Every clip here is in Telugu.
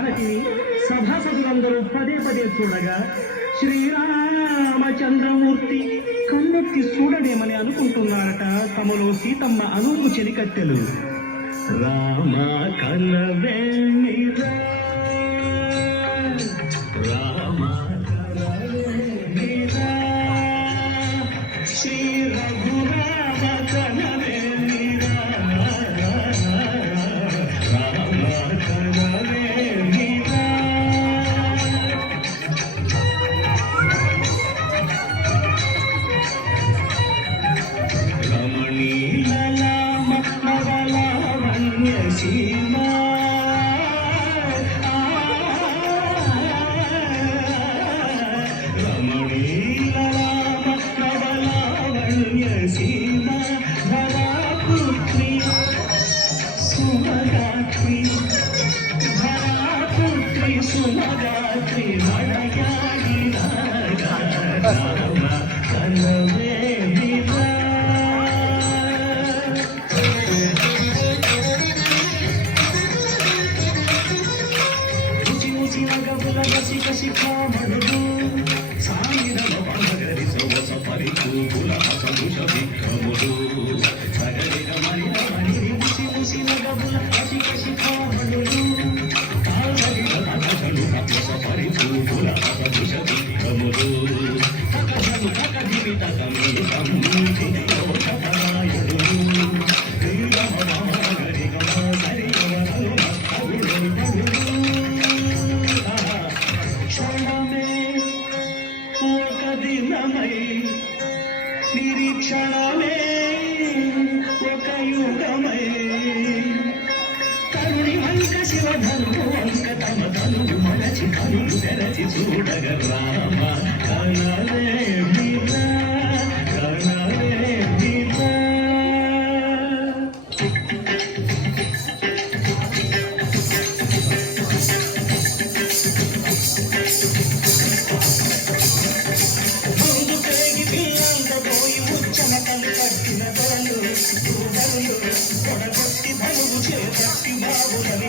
జానకిని సభాసదులందరూ పదే పదే చూడగా శ్రీరామచంద్రమూర్తి కన్నెత్తి చూడడేమని అనుకుంటున్నారట తమలో సీతమ్మ అనువు చెలికత్తెలు రామ కలవేమిరా రా see నిరీక్షణమే ఒక యుగమే. కరుణి వంక శివధనుడు చూసరచి చూడగ రామ కనలే పిత కనలే పిత పట్టిన బలు కొడగొట్టి బలుగు చేపట్టి బాబులని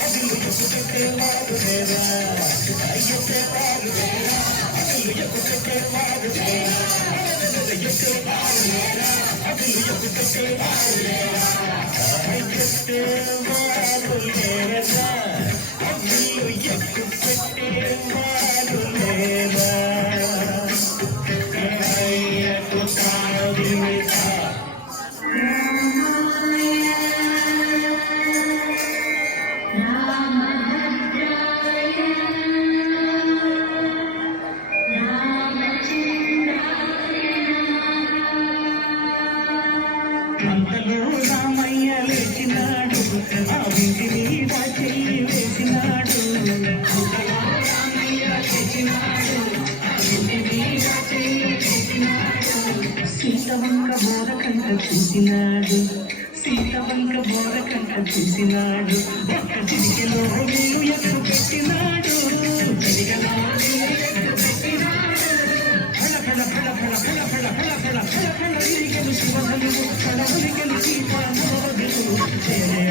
குட்டக்கே மாறு தேவா ஐயத்தே மாறு தேவா அதுலுய குட்டக்கே மாறு தேவா ஐயத்தே மாறு தேவா அதுலுய குட்டக்கே மாறு தேவா ஐயத்தே மாறு தேவா அதுலுய குட்டக்கே மாறு చూసినాడు. సీతవంక బోరకంట చూసినాడు. ఒక్క చిరికలో వేలు ఎక్కడ పెట్టినాడు? చిటికెలో వేలు ఎత్తు పెట్టినాడు? ఫల ఫల ఫల ఫల ఫల ఫల ఫల ఫల ఫల ఫల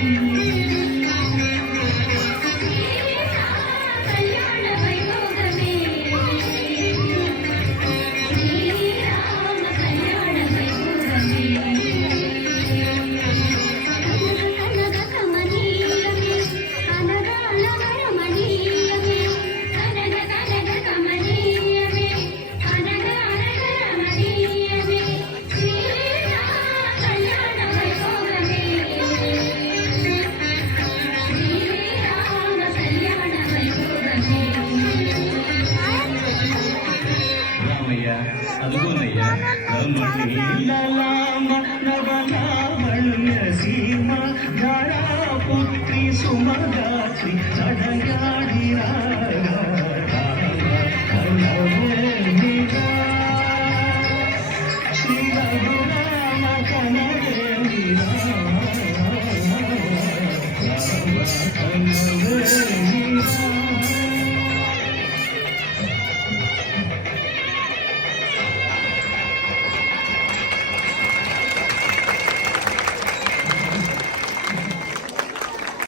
ஐயா அதுபோல் ஐயா சுமதா